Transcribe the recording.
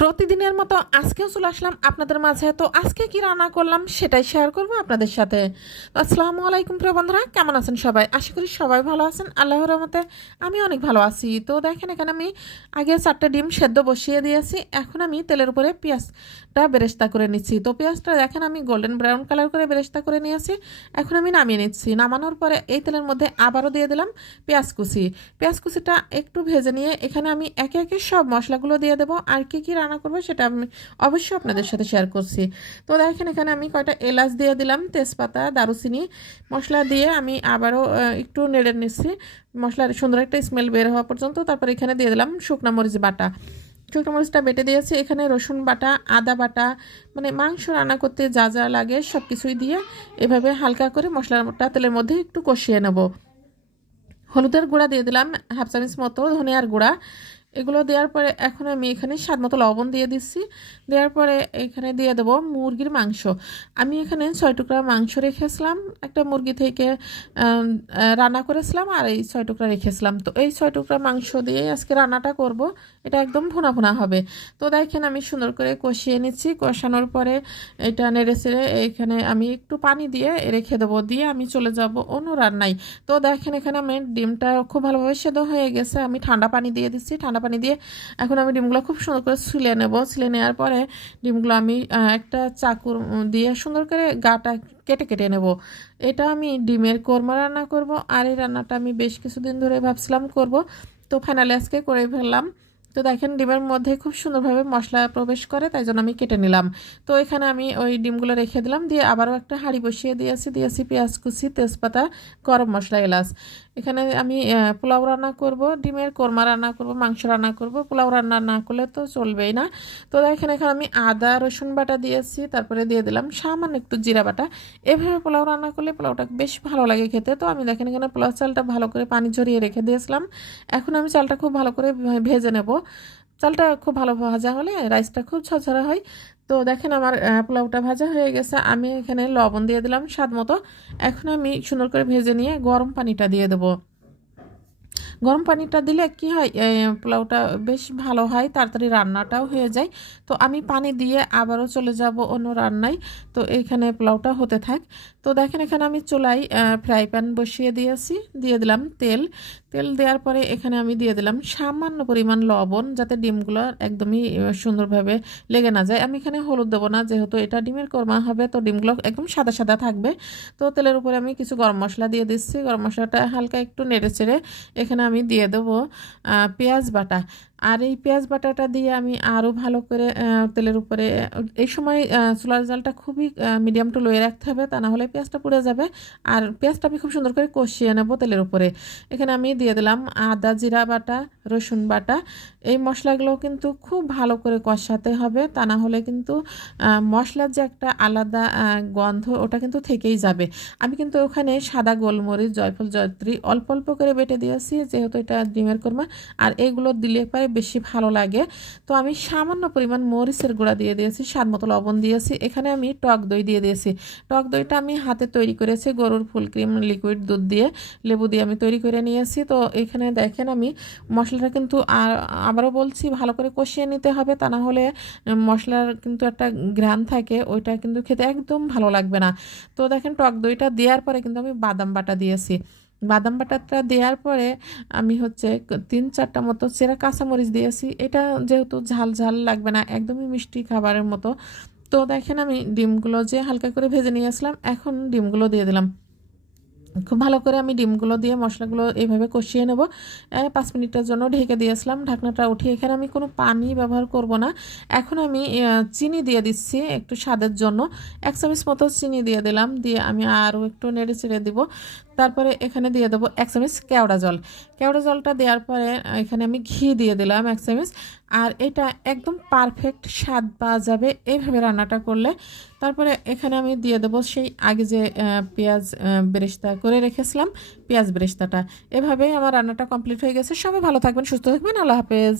প্রতিদিনের মতো আজকেও চলে আসলাম আপনাদের মাঝে। তো আজকে কি রান্না করলাম সেটাই শেয়ার করবো আপনাদের সাথে। তো আসসালামু আলাইকুম প্রিয় বন্ধুরা, কেমন আছেন সবাই? আশা করি সবাই ভালো আছেন, আল্লাহর রহমতে আমি অনেক ভালো আছি। তো দেখেন, এখানে আমি আগে 4টা ডিম সেদ্ধ বসিয়ে দিয়েছি। এখন আমি তেলের উপরে পেঁয়াজটা বেরেস্তা করে নিচ্ছি। তো পেঁয়াজটা দেখেন আমি গোল্ডেন ব্রাউন কালার করে বেরেস্তা করে নিয়েছি। এখন আমি নামিয়ে নিচ্ছি। নামানোর পরে এই তেলের মধ্যে আবারও দিয়ে দিলাম পেঁয়াজ কুচি। পেঁয়াজ কুচিটা একটু ভেজে নিয়ে এখানে আমি একে একে সব মশলাগুলো দিয়ে দেবো। আর কি কি রান্না করবো সেটা আমি অবশ্যই আপনাদের সাথে শেয়ার করছি। তো দেখেন, এখানে আমি কয়টা এলাচ দিয়ে দিলাম, তেজপাতা, দারুচিনি মশলা দিয়ে আমি আবারও একটু নেড়ে নিচ্ছি মশলার সুন্দর একটা স্মেল বের হওয়া পর্যন্ত। তারপর এখানে দিয়ে দিলাম শুকনো মরিচ বাটা। শুকনো মরিচটা বেটে দিয়েছি। এখানে রসুন বাটা, আদা বাটা, মানে মাংস রান্না করতে যা যা লাগে সব কিছুই দিয়ে এভাবে হালকা করে মশলাটা তেলের মধ্যে একটু কষিয়ে নেব। হলুদের গুঁড়া দিয়ে দিলাম 1/2 চামচ মতো, ধনিয়ার গুঁড়া। এগুলো দেওয়ার পরে এখন আমি এখানে স্বাদ মতো লবণ দিয়ে দিচ্ছি। দেওয়ার পরে এখানে দিয়ে দেবো মুরগির মাংস। আমি এখানে 6 টুকরা মাংস রেখেছিলাম, একটা মুরগি থেকে রান্না করেছিলাম, আর এই 6 টুকরা রেখেছিলাম। তো এই 6 টুকরা মাংস দিয়ে আজকে রান্নাটা করব। এটা একদম ভুনা ভুনা হবে। তো দেখেন আমি সুন্দর করে কষিয়ে নিচ্ছি। কষানোর পরে এটা নেড়ে চেড়ে এখানে আমি একটু পানি দিয়ে রেখে দেবো, দিয়ে আমি চলে যাব অন্য রান্নায়। তো দেখেন, এখানে আমি ডিমটা খুব ভালোভাবে সেদ্ধ হয়ে গেছে। আমি ঠান্ডা পানি দিয়ে দিচ্ছি। ঠান্ডা পানি দিয়ে এখন আমি ডিমগুলো খুব সুন্দর করে ছুলে নেব। ছুলে নেওয়ার পরে ডিমগুলো আমি একটা চাকুর দিয়ে সুন্দর করে গাটা কেটে কেটে নেব। এটা আমি ডিমের কোরমা রান্না করব। আর এই রান্নাটা আমি বেশ কিছুদিন ধরে ভাবছিলাম করব, তো ফাইনালি আজকে করে ফেললাম। তো দেখেন ডিমের মধ্যে খুব সুন্দরভাবে মশলা প্রবেশ করে, তাই জন্য আমি কেটে নিলাম। তো এখানে আমি ওই ডিমগুলো রেখে দিলাম, দিয়ে আবারও একটা হাঁড়ি বসিয়ে দিয়েছি পেঁয়াজ কুচি, তেজপাতা, গরম মশলা, এলাচ। এখানে আমি পোলাও রান্না করব, ডিমের কোরমা রান্না করব, মাংস রান্না করব। পোলাও রান্না না করলে তো চলবেই না। তো এখানে আমি আদা রসুন বাটা দিয়েছি, তারপরে দিয়ে দিলাম সামান্য একটু জিরা বাটা। এভাবে পোলাও রান্না করলে পোলাওটা বেশ ভালো লাগে খেতে। তো আমি দেখেন এখানে পোলাও চালটা ভালো করে পানি ঝরিয়ে রেখে দিয়েছিলাম। এখন আমি চালটা খুব ভালো করে ভেজে নেব। চালটা খুব ভালো ভাজা হলে রাইসটা খুব ঝরঝরা হয়। তো দেখেন আমার পোলাওটা ভাজা হয়ে গেছে। আমি এখানে লবণ দিয়ে দিলাম স্বাদ মতো। এখন আমি সুন্দর করে ভেজে নিয়ে গরম পানিটা দিয়ে দেবো। গরম পানিটা দিলে কি হয়, পোলাওটা বেশ ভালো হয়, তাড়াতাড়ি রান্নাটাও হয়ে যায়। তো আমি পানি দিয়ে আবারও চলে যাব অন্য রান্নায়। তো এইখানে পোলাওটা হতে থাক। তো দেখেন এখানে আমি চুলায় ফ্রাই প্যান বসিয়ে দিয়েছি, দিয়ে দিলাম তেল। তেল দেওয়ার পরে এখানে আমি দিয়ে দিলাম সামান্য পরিমাণ লবণ, যাতে ডিমগুলো একদমই সুন্দরভাবে লেগে না যায়। আমি এখানে হলুদ দেবো না, যেহেতু এটা ডিমের কোরমা হবে, তো ডিমগুলো একদম সাদা সাদা থাকবে। তো তেলের উপরে আমি কিছু গরম মশলা দিয়ে দিচ্ছি। গরম মশলাটা হালকা একটু নেড়ে চেড়ে এখানে আমি দিয়ে দেবো পেঁয়াজ বাটা। আর এই পেঁয়াজ বাটাটা দিয়ে আমি আরও ভালো করে তেলের উপরে এই সময় চুলার জালটা খুবই মিডিয়াম টু লোয়ে রাখতে হবে, তা না হলে পেঁয়াজটা পুড়ে যাবে। আর পেঁয়াজটা আমি খুব সুন্দর করে কষিয়ে নেব তেলের উপরে। এখানে আমি দিয়ে দিলাম আদা জিরা বাটা, রসুন বাটা। এই মশলাগুলো কিন্তু খুব ভালো করে কষাতে হবে, তা না হলে কিন্তু মশলার যে একটা আলাদা গন্ধ ওটা কিন্তু থেকেই যাবে। আমি কিন্তু ওখানে সাদা গোলমরিচ, জয়ফল, জয়ত্রী অল্প অল্প করে বেটে দিয়েছি, যেহেতু এটা ডিমের কোরমা। আর এইগুলো দিলে পরে বেশি ভালো লাগে। তো আমি সামান্য পরিমাণ মরিচের গুঁড়া দিয়ে দিয়েছি, স্বাদ মতো লবণ দিয়েছি। এখানে আমি টক দই দিয়ে দিয়েছি। টক দইটা আমি হাতে তৈরি করেছি, গরুর ফুল ক্রিম লিকুইড দুধ দিয়ে, লেবু দিয়ে আমি তৈরি করে নিয়েছি। তো এখানে দেখেন আমি মশলাটা কিন্তু আবারও বলছি ভালো করে কষিয়ে নিতে হবে, তা না হলে মশলার কিন্তু একটা ঘ্রাণ থাকে, ওইটা কিন্তু খেতে একদম ভালো লাগবে না। তো দেখেন টক দইটা দেওয়ার পরে কিন্তু আমি বাদাম বাটা দিয়েছি। বাদাম বাটাটা দেওয়ার পরে আমি 3-4টা মতো চেরা কাঁচামরিচ দিয়েছি। এটা যেহেতু ঝাল ঝাল লাগবে না, একদমই মিষ্টি খাবারের মতো। তো দেখেন আমি ডিমগুলো যে হালকা করে ভেজে নিয়ে আসলাম, এখন ডিমগুলো দিয়ে দিলাম। খুব ভালো করে আমি ডিমগুলো দিয়ে মশলাগুলো এইভাবে কষিয়ে নেব। 5 মিনিটের জন্য ঢেকে দিয়েছিলাম। ঢাকনাটা উঠিয়ে এখানে আমি কোনো পানি ব্যবহার করব না। এখন আমি চিনি দিয়ে দিচ্ছি একটু স্বাদের জন্য। 1 চামচ মতো চিনি দিয়ে দিলাম, দিয়ে আমি আরও একটু নেড়ে চেড়ে দিব। তারপরে এখানে দিয়ে দেবো 1 চামচ কেওড়া জল। কেওড়া জলটা দেওয়ার পরে এখানে আমি ঘি দিয়ে দিলাম 1 চামচ। আর এটা একদম পারফেক্ট স্বাদ পাওয়া যাবে এইভাবে রান্নাটা করলে। তারপরে এখানে আমি দিয়ে দেবো সেই আগে যে পেঁয়াজ বেরেস্তা করে রেখেছিলাম, পেঁয়াজ বেরেস্তাটা। এভাবেই আমার রান্নাটা কমপ্লিট হয়ে গেছে। সবাই ভালো থাকবেন, সুস্থ থাকবেন, আল্লাহ হাফেজ।